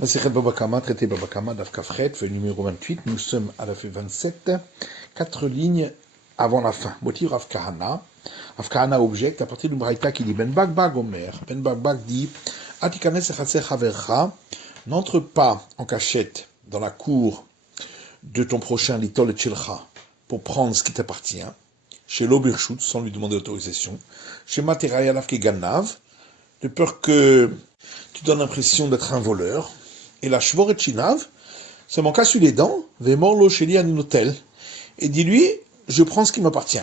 Masechet Baba Kama, traité Baba Kama, Daf Kafret, feuille numéro 28, nous sommes à la feuille 27, 4 lignes avant la fin. Motif Rav Kahana. Rav Kahana objecte à partir du Braïta qui dit Ben Bagbag Omer. Ben Bagbag dit Atikanes Echatser Havercha, n'entre pas en cachette dans la cour de ton prochain Litol et Tchelcha pour prendre ce qui t'appartient. Chez l'Obershut, sans lui demander autorisation. Chez Materayalav Keganav, de peur que tu donnes l'impression d'être un voleur. Et la Shvoret Chinav, ça m'en casse les dents, Vemorlo Sheli Aninotel, et dis-lui, je prends ce qui m'appartient.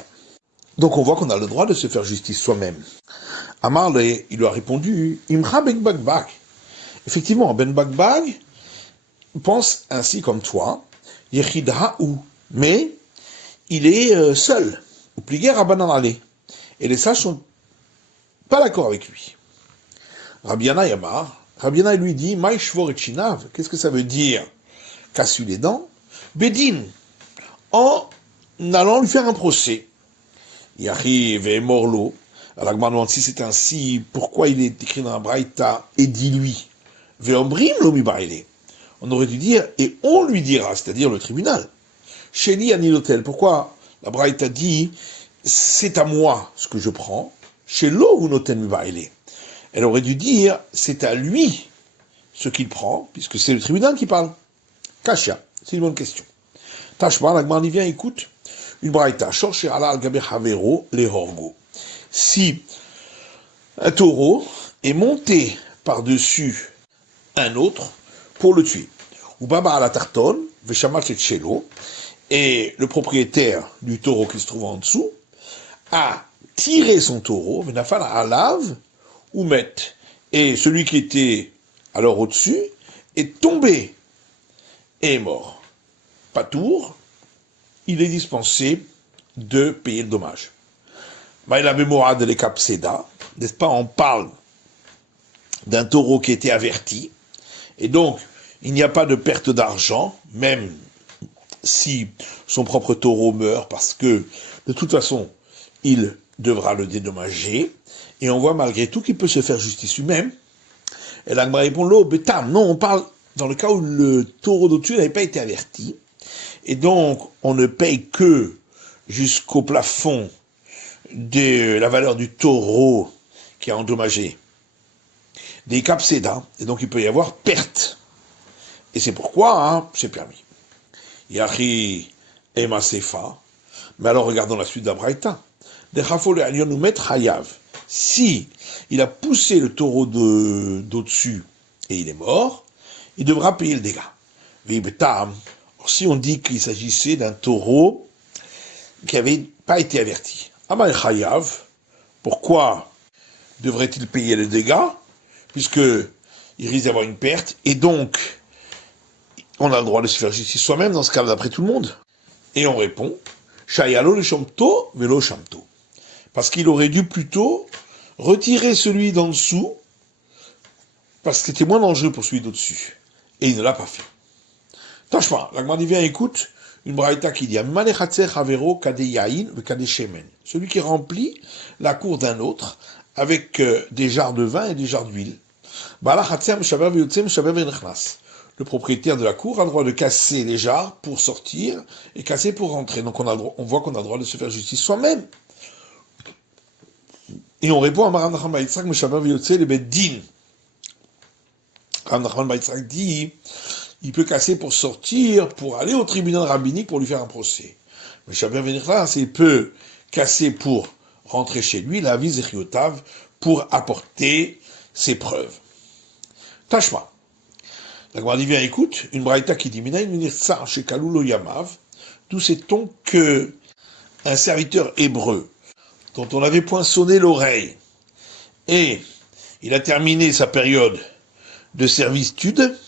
Donc on voit qu'on a le droit de se faire justice soi-même. Amar, il lui a répondu, Imra Ben Bagbag. Effectivement, Ben Bagbag pense ainsi comme toi, Yechidha ou, mais il est seul, ou plier à Bananale. Et les sages sont pas d'accord avec lui. Rabbi Yana Yamar, Rabbi Yana lui dit, Maï Shvor et Chinav, qu'est-ce que ça veut dire? Casse les dents. Bedin, en allant lui faire un procès. Yahi ve morlo. Alors Agmar demande si c'est ainsi, pourquoi il est écrit dans la Braïta, et dis-lui, ve ombrim lo mi baile. On aurait dû dire, et on lui dira, c'est-à-dire le tribunal. Sheli anilotel, pourquoi la Braïta dit, c'est à moi ce que je prends, chez l'eau ou noten mi baile. Elle aurait dû dire, c'est à lui ce qu'il prend, puisque c'est le tribunal qui parle. Kasha, c'est une bonne question. Tashma, l'Agmar dit, viens, écoute, une braïta, Shorche ala al-gabe havero le horgo. Si un taureau est monté par-dessus un autre pour le tuer, ou baba ala tarton, veshamat et chelo, et le propriétaire du taureau qui se trouve en dessous a tiré son taureau, venafal alav, ou met, et celui qui était alors au-dessus est tombé et est mort. Patour, il est dispensé de payer le dommage. Maïla Memora de l'Ekapseda, n'est-ce pas, on parle d'un taureau qui était averti, et donc il n'y a pas de perte d'argent, même si son propre taureau meurt, parce que de toute façon, il devra le dédommager, et on voit malgré tout qu'il peut se faire justice lui-même. Et l'Agma répond, l'eau, bétam, non, on parle dans le cas où le taureau d'au-dessus n'avait pas été averti, et donc on ne paye que jusqu'au plafond de la valeur du taureau qui a endommagé des capsédas, et donc il peut y avoir perte. Et c'est pourquoi c'est permis. Yahi Ema Sefa, mais alors regardons la suite d'Abraïta. Si il a poussé le taureau d'au-dessus et il est mort, il devra payer le dégât. Si on dit qu'il s'agissait d'un taureau qui n'avait pas été averti, pourquoi devrait-il payer le dégât? Puisqu'il risque d'avoir une perte, et donc on a le droit de se faire justice soi-même dans ce cas d'après tout le monde. Et on répond, Shayalo le shamto velo shamto. Parce qu'il aurait dû plutôt retirer celui d'en dessous, parce que c'était moins dangereux pour celui d'au-dessus. Et il ne l'a pas fait. Tashma, l'Agmar dit, viens, écoute, une braïta qui dit, havero kade yain ve kade shemen. Celui qui remplit la cour d'un autre avec des jarres de vin et des jarres d'huile. Le propriétaire de la cour a le droit de casser les jarres pour sortir et casser pour rentrer. Donc on voit qu'on a le droit de se faire justice soi-même. Et on répond à Maran Nachman bar Yitzchak, Meshaber v'yotze le bet din. Maran Nachman bar Yitzchak dit, il peut casser pour sortir, pour aller au tribunal rabbinique pour lui faire un procès. Meshaber v'nichlas, il peut casser pour rentrer chez lui, la vie zechiotav, pour apporter ses preuves. Tashma. La Gemara dit, viens, écoute, une braïta qui dit, Minaïn v'nirtzar shekalou lo yamav, d'où sait-on que un serviteur hébreu, dont on avait poinçonné l'oreille, et il a terminé sa période de servitude,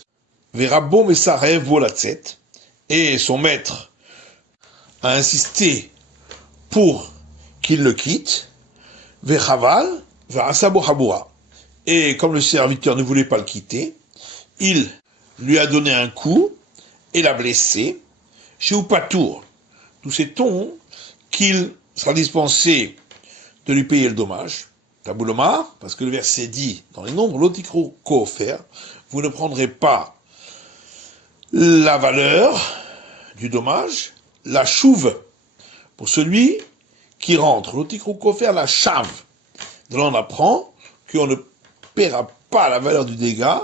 verra bon mesarev volatzet, et son maître a insisté pour qu'il le quitte, vechaval, verasabo habura, et comme le serviteur ne voulait pas le quitter, il lui a donné un coup et l'a blessé, chez Upatour. D'où sait-on qu'il sera dispensé de lui payer le dommage. Tabouloma, parce que le verset dit dans les nombres, l'otikro kofer, vous ne prendrez pas la valeur du dommage, la chouve, pour celui qui rentre. L'otikrou faire la chave. De là, on apprend qu'on ne paiera pas la valeur du dégât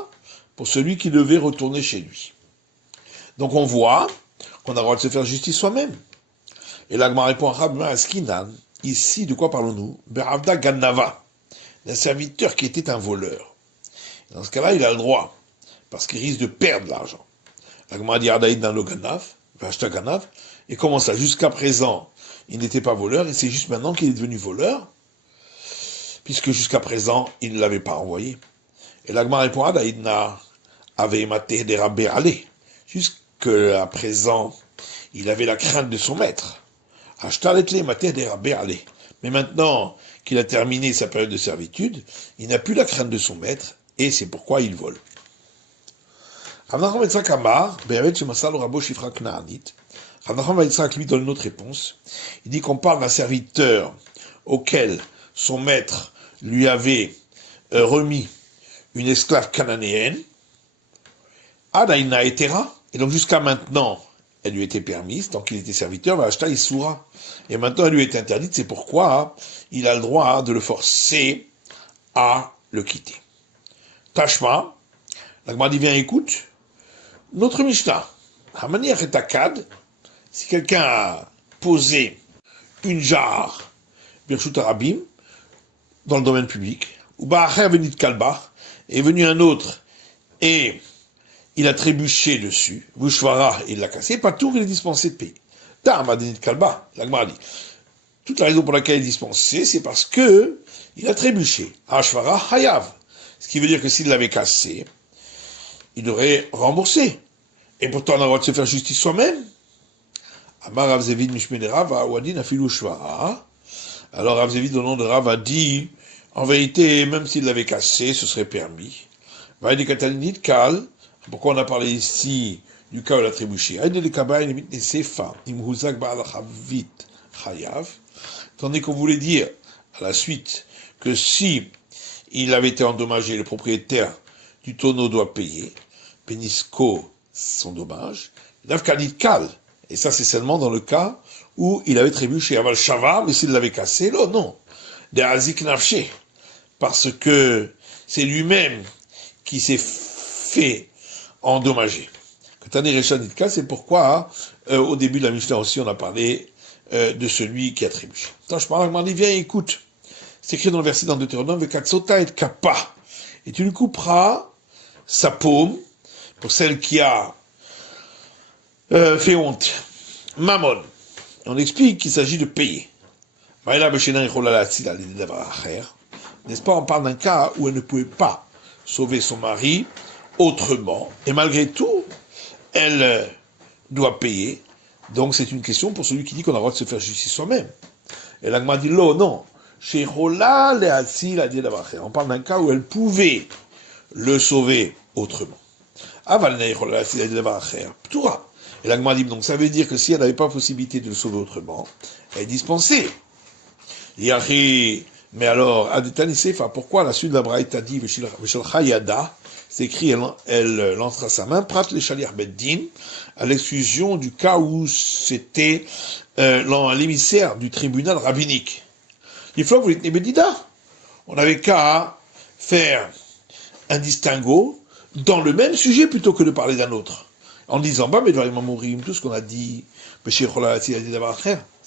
pour celui qui devait retourner chez lui. Donc on voit qu'on a le droit de se faire justice soi-même. Et là, Gmar répond à Skinan, ici, de quoi parlons-nous? Beravda Gannava, d'un serviteur qui était un voleur. Dans ce cas-là, il a le droit, parce qu'il risque de perdre l'argent. La Gmar dit Ardaïd dans le Gannav, Vashta Gannav, et comment ça? Jusqu'à présent, il n'était pas voleur, et c'est juste maintenant qu'il est devenu voleur, puisque jusqu'à présent, il ne l'avait pas envoyé. Et la Gmar répond Ardaïd na Aveimate de Rabbe Ale. Jusqu'à présent, il avait la crainte de son maître. Mais maintenant qu'il a terminé sa période de servitude, il n'a plus la crainte de son maître, et c'est pourquoi il vole. Rav Nachman ben Yitzhak Amar, lui donne une autre réponse. Il dit qu'on parle d'un serviteur auquel son maître lui avait remis une esclave cananéenne, Adaïna Etera, et donc jusqu'à maintenant, elle lui était permise, tant qu'il était serviteur, Vashta Issoura. Et maintenant, elle lui est interdite, c'est pourquoi il a le droit de le forcer à le quitter. Tashma, la Gemara dit, viens, écoute, notre Mishnah, Hamaniach et Takad, si quelqu'un a posé une jarre, Birshut Arabim, dans le domaine public, ou Ba'acher Venit Kalbach, est venu un autre, et il a trébuché dessus, Vushvara, il l'a cassé, Patour, il est dispensé de payer. Ta'amadenit Kalba, la Gemara dit. Toute la raison pour laquelle il est dispensé, c'est parce que il a trébuché. Ashvara Hayav. Ce qui veut dire que s'il l'avait cassé, il aurait remboursé. Et pourtant, on a le droit de se faire justice soi-même. Amar Rav Zevid Mishmene Rav Awadin Afilu Shvara. Alors Rav Zevid, au nom de Rav, a dit, en vérité, même s'il l'avait cassé, ce serait permis. Vaïdi Katalinit Kal. Pourquoi on a parlé ici du cas où il a trébuché? Tandis qu'on voulait dire, à la suite, que si il avait été endommagé, le propriétaire du tonneau doit payer, Penisco, son dommage, et ça c'est seulement dans le cas où il avait trébuché. Aval Shava, mais s'il l'avait cassé, là, non. De Azik Nafché, parce que c'est lui-même qui s'est fait endommagé. C'est pourquoi, au début de la Mishnah aussi, on a parlé de celui qui a trébuché. Attends, je parle, il dit, viens, écoute. C'est écrit dans le verset dans Deutéronome, Vekatsota et Kappa. Et tu lui couperas sa paume, pour celle qui a fait honte. Mammon. On explique qu'il s'agit de payer. N'est-ce pas, on parle d'un cas où elle ne pouvait pas sauver son mari autrement, et malgré tout, elle doit payer. Donc c'est une question pour celui qui dit qu'on a le droit de se faire justice soi-même. Et l'Agma dit, non. On parle d'un cas où elle pouvait le sauver autrement. Et l'Agma dit, donc ça veut dire que si elle n'avait pas possibilité de le sauver autrement, elle est dispensée. Mais alors, pourquoi la suite de la Braïta dit, c'est écrit, elle lancera sa main, prat les chaliar beddin, à l'exclusion du cas où c'était l'émissaire du tribunal rabbinique. On n'avait qu'à faire un distinguo dans le même sujet plutôt que de parler d'un autre. En disant, mais tout ce qu'on a dit, c'est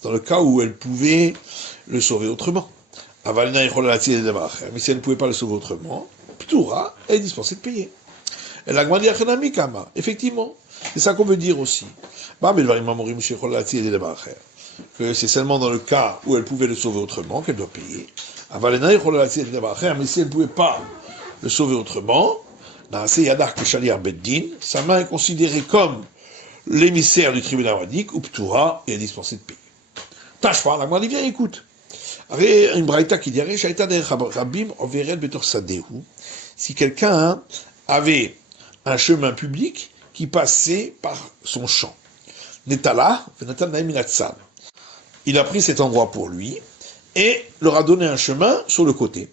dans le cas où elle pouvait le sauver autrement. Mais si elle ne pouvait pas le sauver autrement, Ptoura est dispensée de payer. Et la Gemara dit effectivement, c'est ça qu'on veut dire aussi. Que c'est seulement dans le cas où elle pouvait le sauver autrement qu'elle doit payer. Mais si elle ne pouvait pas le sauver autrement, sa main est considérée comme l'émissaire du tribunal rabbinique, ou Ptoura est dispensée de payer. Tâche pas, la Gemara dit, viens, écoute. Une braïta qui dirait, si quelqu'un avait un chemin public qui passait par son champ, il a pris cet endroit pour lui et leur a donné un chemin sur le côté.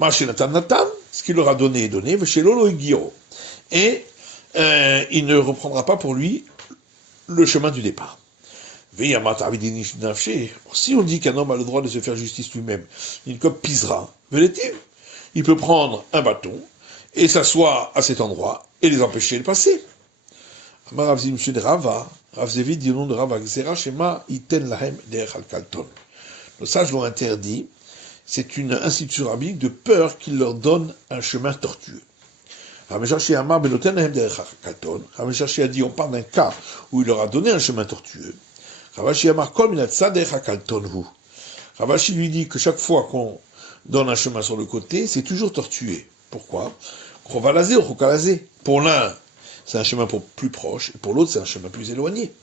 Ce qu'il leur a donné est donné, et il ne reprendra pas pour lui le chemin du départ. Si on dit qu'un homme a le droit de se faire justice lui-même, il pisera, il peut prendre un bâton et s'asseoir à cet endroit et les empêcher de passer. Rav Zevid dit au nom de Rava, nos sages l'ont interdit, c'est une institution rabbinique de peur qu'il leur donne un chemin tortueux. Ramechachi a dit, on parle d'un cas où il leur a donné un chemin tortueux. Ravashi lui dit que chaque fois qu'on donne un chemin sur le côté, c'est toujours tortué. Pourquoi? Pour l'un, c'est un chemin plus proche, et pour l'autre, c'est un chemin plus éloigné.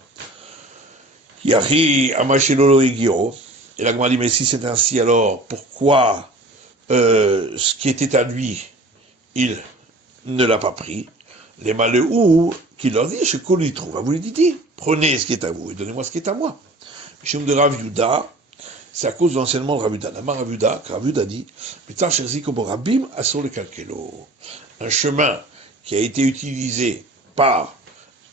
Et la Gemara dit, mais si c'est ainsi, alors pourquoi ce qui était à lui, il ne l'a pas pris? Les malheureux qui leur dit, chez Koli trouve, à vous les dites, prenez ce qui est à vous et donnez-moi ce qui est à moi. Chez de Rav Yuda, c'est à cause de l'enseignement de Rav Yuda. Rav Yuda dit, un chemin qui a été utilisé par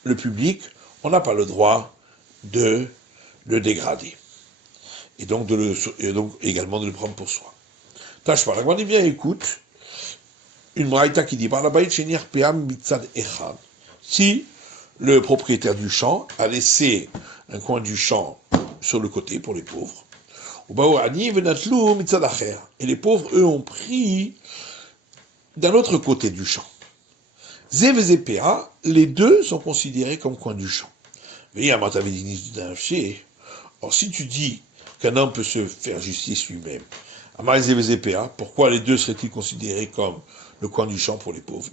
le public, on n'a pas le droit de le dégrader. Et donc, également de le prendre pour soi. Tâche pas, la Gemara dit bien, écoute, une braïta qui dit, si le propriétaire du champ a laissé un coin du champ sur le côté pour les pauvres, et les pauvres, eux, ont pris d'un autre côté du champ. Les deux sont considérés comme coin du champ. Or, si tu dis qu'un homme peut se faire justice lui-même, pourquoi les deux seraient-ils considérés comme le coin du champ pour les pauvres?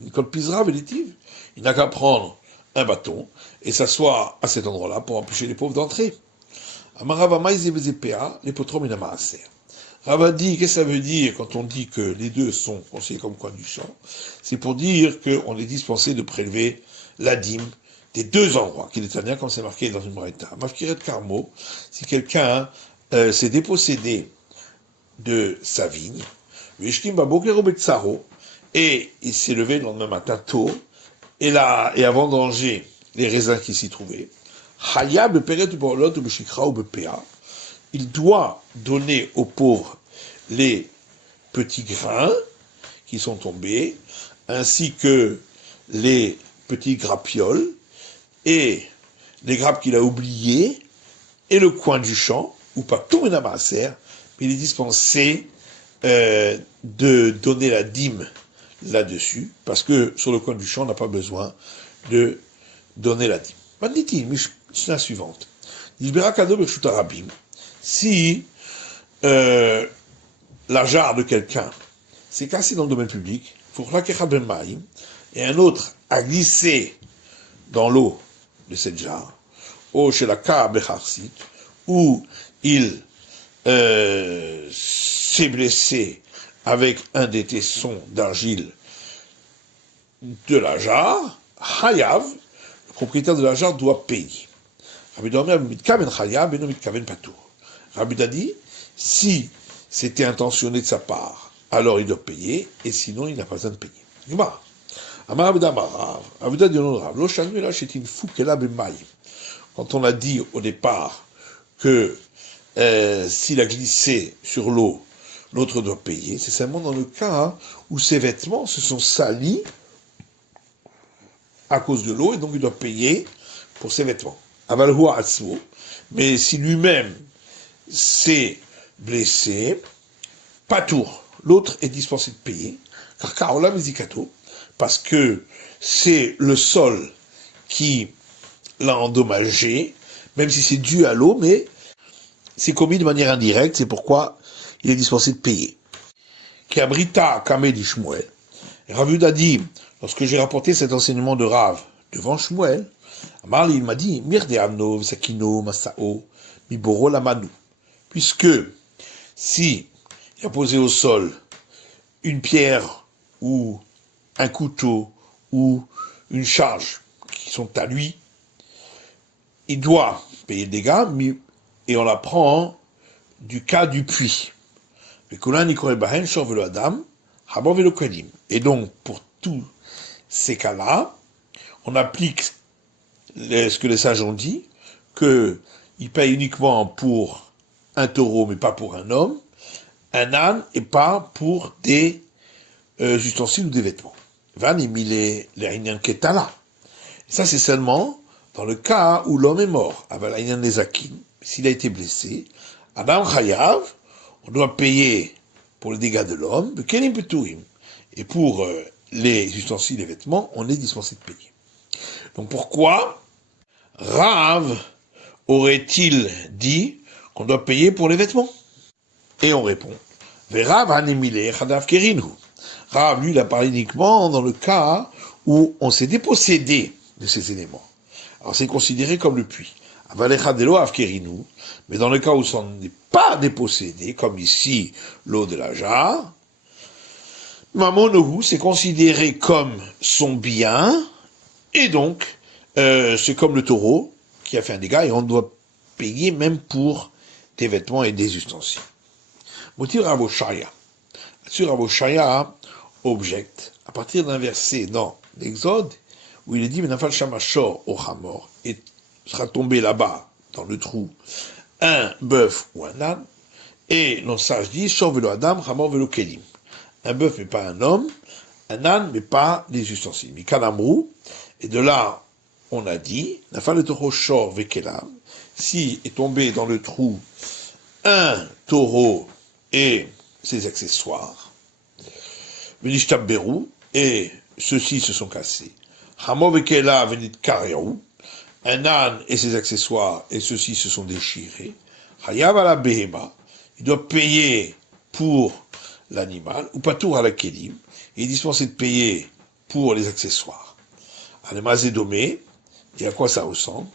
Il n'a qu'à prendre un bâton et s'asseoir à cet endroit-là pour empêcher les pauvres d'entrer. Rava dit, qu'est-ce que ça veut dire quand on dit que les deux sont considérés comme coin du champ? C'est pour dire qu'on est dispensé de prélever la dîme des deux endroits, qu'il est bien comme c'est marqué dans une braïta. Mafkiret Karmo, si quelqu'un s'est dépossédé de sa vigne, et il s'est levé le lendemain matin tôt, et a vendangé les raisins qui s'y trouvaient, il doit donner aux pauvres les petits grains qui sont tombés, ainsi que les petits grappioles, et les grappes qu'il a oubliées, et le coin du champ, ou pas tout un amasser, mais il est dispensé de donner la dîme là-dessus, parce que sur le coin du champ, on n'a pas besoin de donner la dîme. Banditi, Mishnah suivante. Si la jarre de quelqu'un s'est cassée dans le domaine public, et un autre a glissé dans l'eau de cette jarre, ou chez la Becharsit, où il s'est blessé avec un des tessons d'argile de la jarre, Hayav, le propriétaire de la jarre doit payer. Rabbi a dit, si c'était intentionné de sa part, alors il doit payer, et sinon il n'a pas besoin de payer. Quand on a dit au départ que s'il a glissé sur l'eau, l'autre doit payer, c'est seulement dans le cas où ses vêtements se sont salis à cause de l'eau, et donc il doit payer pour ses vêtements. Mais si lui-même s'est blessé, pas tour, l'autre est dispensé de payer, car Karola Mizikato, parce que c'est le sol qui l'a endommagé, même si c'est dû à l'eau, mais c'est commis de manière indirecte, c'est pourquoi il est dispensé de payer. Kiabrita Kamedi Shmuel. Rav Yuda dit, lorsque j'ai rapporté cet enseignement de Rav devant Shmuel, Amarli, il m'a dit, Mirde Amno, Sakino, Masao, Miboro Lamanu. Puisque, si il a posé au sol une pierre, ou un couteau, ou une charge, qui sont à lui, il doit payer le dégât, et on l'apprend du cas du puits. Et donc, pour tous ces cas-là, on applique ce que les sages ont dit, qu'il paye uniquement pour un taureau, mais pas pour un homme, un âne, et pas pour des ustensiles ou des vêtements. Van les Inyan Ketala. Ça, c'est seulement dans le cas où l'homme est mort. Aval Inyan Nezakin, s'il a été blessé, Adam Chayav, on doit payer pour les dégâts de l'homme, et pour les ustensiles et vêtements, on est dispensé de payer. Donc pourquoi Rav aurait-il dit qu'on doit payer pour les vêtements? Et on répond, Rav, lui, il a parlé uniquement dans le cas où on s'est dépossédé de ces éléments. Alors c'est considéré comme le puits. Mais dans le cas où on n'est pas dépossédé, comme ici l'eau de la jarre, Mamonohu, c'est considéré comme son bien, et donc c'est comme le taureau qui a fait un dégât, et on doit payer même pour des vêtements et des ustensiles. Motir Ravoshaya. Sur Ravoshaya objecte, à partir d'un verset dans l'Exode, où il est dit, Menafal Shamashor au Hamor, et sera tombé là-bas, dans le trou, un bœuf ou un âne, et nos sages disent, Shor velo Adam, Hamor velo Kelim. Un bœuf mais pas un homme, un âne mais pas des ustensiles. Mikanamrou, et de là, on a dit, Nafal le taureau Shor vekelam, si est tombé dans le trou un taureau et ses accessoires, Venishtab Berou, et ceux-ci se sont cassés. Hamor vekela venit Kareou, un âne et ses accessoires, et ceux-ci se sont déchirés. Hayav ala behema, il doit payer pour l'animal, ou patour à la kelim, il est dispensé de payer pour les accessoires. Alemazé domé, et à quoi ça ressemble?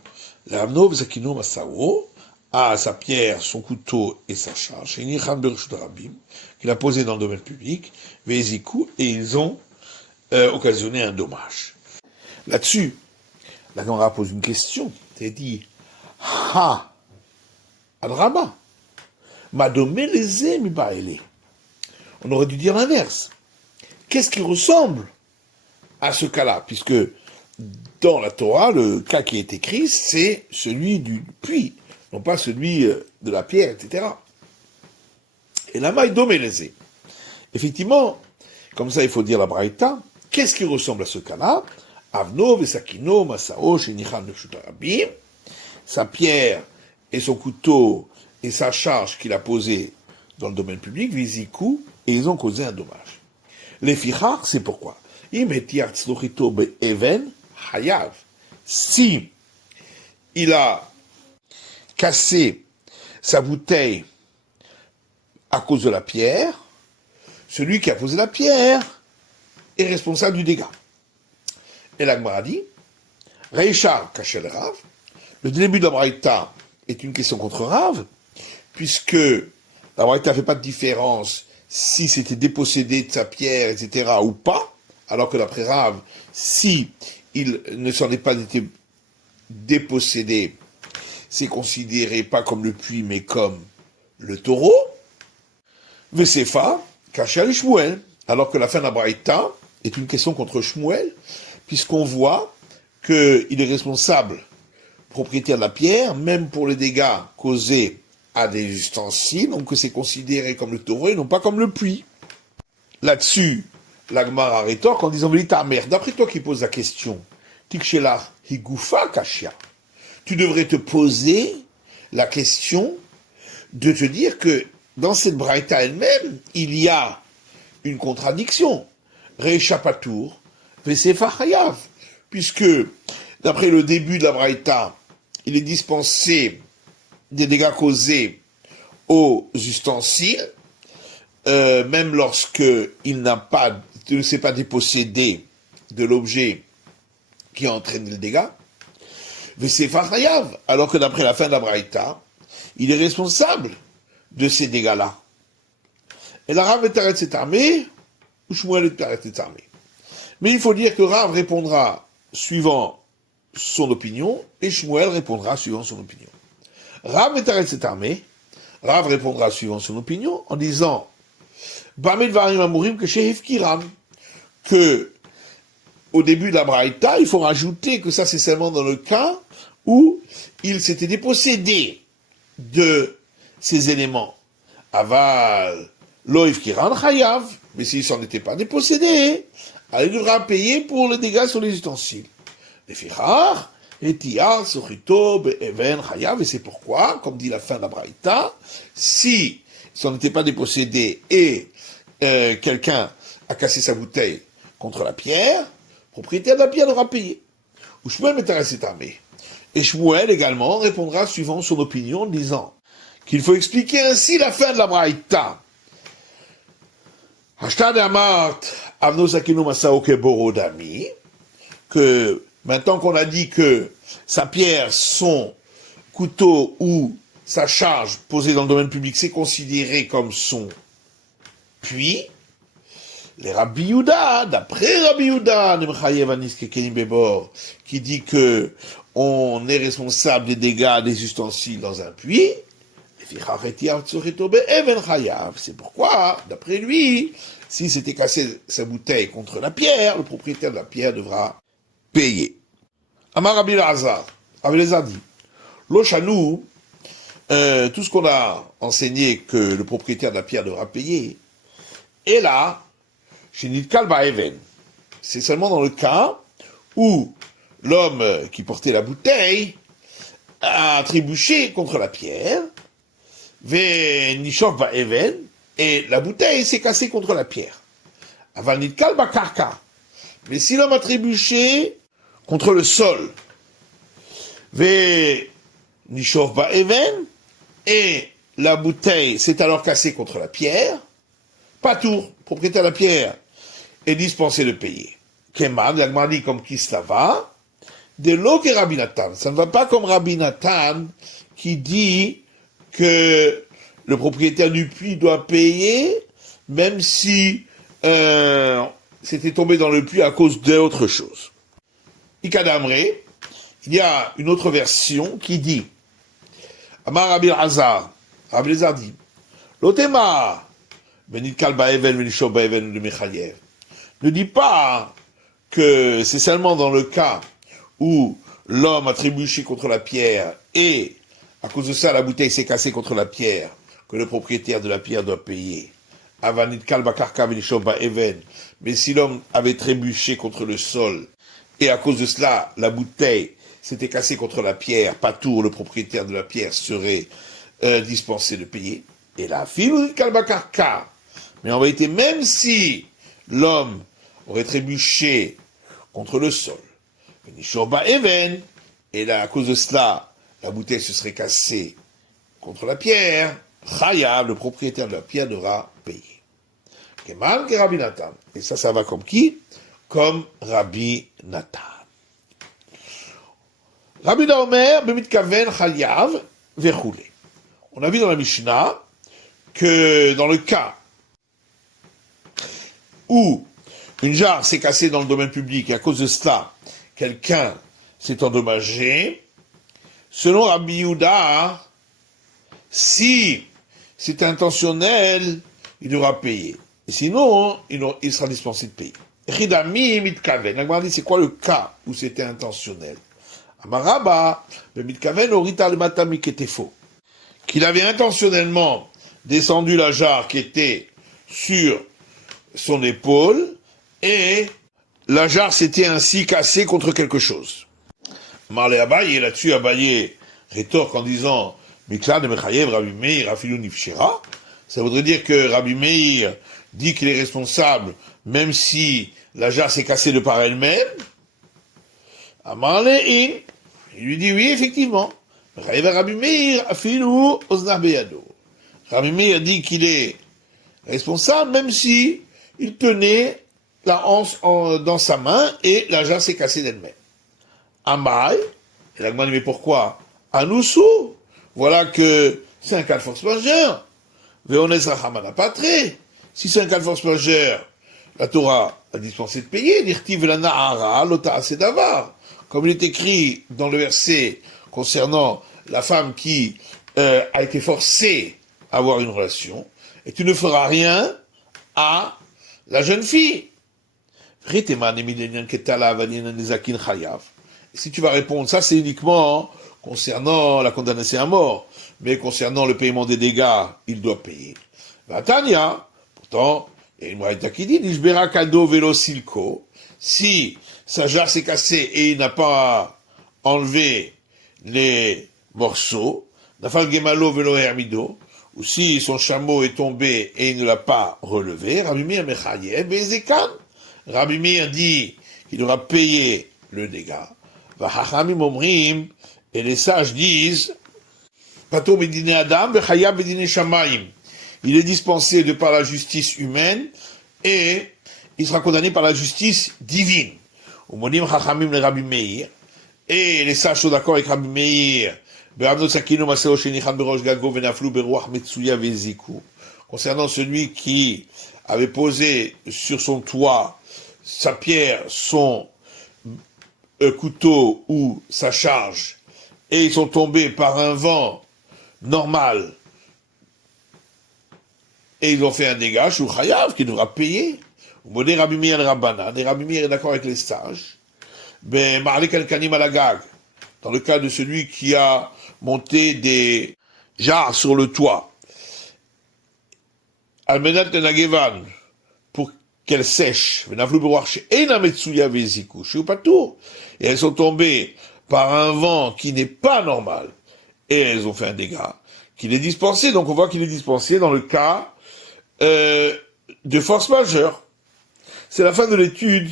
L'amno v'zakino masao, à sa pierre, son couteau et sa charge, qu'il a posé dans le domaine public, vezikou, et ils ont occasionné un dommage. Là-dessus, la Gemara pose une question, c'est dit, ha, adraba, madome les mi baele. On aurait dû dire l'inverse. Qu'est-ce qui ressemble à ce cas-là? Puisque dans la Torah, le cas qui est écrit, c'est celui du puits, non pas celui de la pierre, etc. Et la maille domélésée. Effectivement, comme ça il faut dire la Braïta, qu'est-ce qui ressemble à ce cas-là? Avno, Vesakino, Masao, Shenichan, Neshutarabim, sa pierre et son couteau et sa charge qu'il a posée dans le domaine public, Vizikou, et ils ont causé un dommage. Les fichar, c'est pourquoi. Si il a cassé sa bouteille à cause de la pierre, celui qui a posé la pierre est responsable du dégât. Et la Gemara dit, Reishar Kachel Rav, le début de la Braïta est une question contre Rav, puisque la Braïta ne fait pas de différence si c'était dépossédé de sa pierre, etc., ou pas, alors que d'après Rav, si il ne s'en est pas été dépossédé, c'est considéré pas comme le puits, mais comme le taureau. Vesefa, Kachel Shmuel, alors que la fin de la Braïta est une question contre Shmuel, puisqu'on voit qu'il est responsable, propriétaire de la pierre, même pour les dégâts causés à des ustensiles, donc que c'est considéré comme le taureau et non pas comme le puits. Là-dessus, la Gemara rétorque en disant, mais ta mère, d'après toi qui poses la question, Tikshela Higufa Kashia, tu devrais te poser la question de te dire que dans cette braïta elle-même, il y a une contradiction. Reisha Patour, Vesefa Chayav, puisque d'après le début de la braïta, il est dispensé des dégâts causés aux ustensiles, même lorsque il ne s'est pas dépossédé de l'objet qui a entraîné le dégât. Vesefa Chayav, alors que d'après la fin de la braïta, il est responsable de ces dégâts-là. Et la Rav est arrêté cette armée, ou Shmuel est arrêté cette armée. Mais il faut dire que Rav répondra suivant son opinion, et Shmuel répondra suivant son opinion. Rav est arrêté cette armée, Rav répondra suivant son opinion, en disant, Bamid Varim Amurim que Shehif Kiram, que au début de la Braïta, il faut rajouter que ça c'est seulement dans le cas où il s'était dépossédé de ces éléments. Aval, loïf kiran chayav, mais s'il s'en était pas dépossédé, alors il devra payer pour le dégât sur les ustensiles. Les fichar, et tiar, sochito, be'even chayav, et c'est pourquoi, comme dit la fin de la Braïta, si il s'en était pas dépossédé et quelqu'un a cassé sa bouteille contre la pierre, le propriétaire de la pierre devra payer. Ou Shmuel m'intéresse armé. Et Shmuel également répondra suivant son opinion en disant qu'il faut expliquer ainsi la fin de la Braïta. Que maintenant qu'on a dit que sa pierre, son couteau ou sa charge posée dans le domaine public, c'est considéré comme son puits, les Rabbi Yehuda, d'après Rabbi Yehuda, qui dit que on est responsable des dégâts des ustensiles dans un puits, c'est pourquoi, d'après lui, s'il s'était cassé sa bouteille contre la pierre, le propriétaire de la pierre devra payer. Amar Rabbi Elazar, Rabbi Elazar dit, Lochanou, tout ce qu'on a enseigné que le propriétaire de la pierre devra payer, et là, chez Nitkal Ba'even, c'est seulement dans le cas où l'homme qui portait la bouteille a trébuché contre la pierre, Nishov Ba'even, et la bouteille s'est cassée contre la pierre. Aval Nitkal Ba'karka. Mais si l'homme a trébuché contre le sol, Nishov Ba'even, et la bouteille s'est alors cassée contre la pierre, pas tout, propriétaire de la pierre est dispensé de payer. Keman, l'Agmar dit comme qui cela va, de l'eau que Rabbi Nathan. Ça ne va pas comme Rabbi Nathan qui dit que le propriétaire du puits doit payer, même si c'était tombé dans le puits à cause d'autre chose. Ikadamre, il y a une autre version qui dit, Amar Rabbi Elazar, Rabbi Elazar dit, Lotema, Benitkal Ba'even, Benishov Ba'even, le Mechayev. Ne dit pas que c'est seulement dans le cas où l'homme a trébuché contre la pierre et, à cause de ça, la bouteille s'est cassée contre la pierre, que le propriétaire de la pierre doit payer. Avanitkal Bakarka Benishov Ba'even. Mais si l'homme avait trébuché contre le sol et, à cause de cela, la bouteille s'était cassée contre la pierre, pas tout, le propriétaire de la pierre serait dispensé de payer. Et là, Nitkal Bakarka. Mais en vérité, même si l'homme aurait trébuché contre le sol, et là, à cause de cela, la bouteille se serait cassée contre la pierre, Chayav, le propriétaire de la pierre, devra payer. Kemal que Rabbi Nathan. Et ça va comme qui? Comme Rabbi Nathan. Rabbi Daomer, Bemitkaven, Chayav, Verchoule. On a vu dans la Mishnah que dans le cas où une jarre s'est cassée dans le domaine public et à cause de cela, quelqu'un s'est endommagé, selon Rabbi Yehuda, si c'est intentionnel, il devra payer. Et sinon, il sera dispensé de payer. Ridami mitkaven. La dit, c'est quoi le cas où c'était intentionnel? Amaraba, le mitkaven orita le matami qui était faux. Qu'il avait intentionnellement descendu la jarre qui était sur son épaule, et la jarre s'était ainsi cassée contre quelque chose. Marlé Abaye, là-dessus Abaye rétorque en disant Mikla de Mechayev Rabbi Meir Afilu Nifshira. Ça voudrait dire que Rabbi Meir dit qu'il est responsable même si la jarre s'est cassée de par elle-même. Amarlé il lui dit oui, effectivement. Mechayev Rabbi Meir Afilu Ozna Beyado. Rabbi Meir dit qu'il est responsable même si il tenait la hanse dans sa main et la jarre s'est cassée d'elle-même. Amai, et la demande mais pourquoi? Anoussou, voilà que c'est un cas de force majeure. Veones Rahamana Patre. Si c'est un cas de force majeure, la Torah a dispensé de payer. Nirtiv la Nahara, l'ota asedavar. Comme il est écrit dans le verset concernant la femme qui a été forcée à avoir une relation, et tu ne feras rien à la jeune fille. Si tu vas répondre, ça c'est uniquement concernant la condamnation à mort, mais concernant le paiement des dégâts, il doit payer. Vatania, pourtant, il y a une braïta qui dit, Nishbera kado velo silko, si sa jarre s'est cassée et il n'a pas enlevé les morceaux, nafal gemalo velo hermido, ou si son chameau est tombé et il ne l'a pas relevé, Rabbi Meir mechayev bezekan. Rabbi Meir dit qu'il devra payer le dégât. Vachachamim omrim, et les sages disent, pato bedine adam vechayav bedine shamayim. Il est dispensé de par la justice humaine et il sera condamné par la justice divine. Umonim chachamim le Rabbi Meir, et les sages sont d'accord avec Rabbi Meir. Concernant celui qui avait posé sur son toit sa pierre, son couteau ou sa charge, et ils sont tombés par un vent normal, et ils ont fait un dégât, Shou Chayav, qui devra payer. Rabbi Meir est d'accord avec les sages. Ben, Ma'alek al-Kanim al-Agag, dans le cas de celui qui a monté des jarres sur le toit, Almenat Nagevan, pour qu'elles sèchent, et elles sont tombées par un vent qui n'est pas normal, et elles ont fait un dégât, qu'il est dispensé. Donc on voit qu'il est dispensé dans le cas de force majeure. C'est la fin de l'étude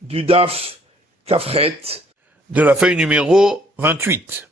du Daf Kafret de la feuille numéro 28.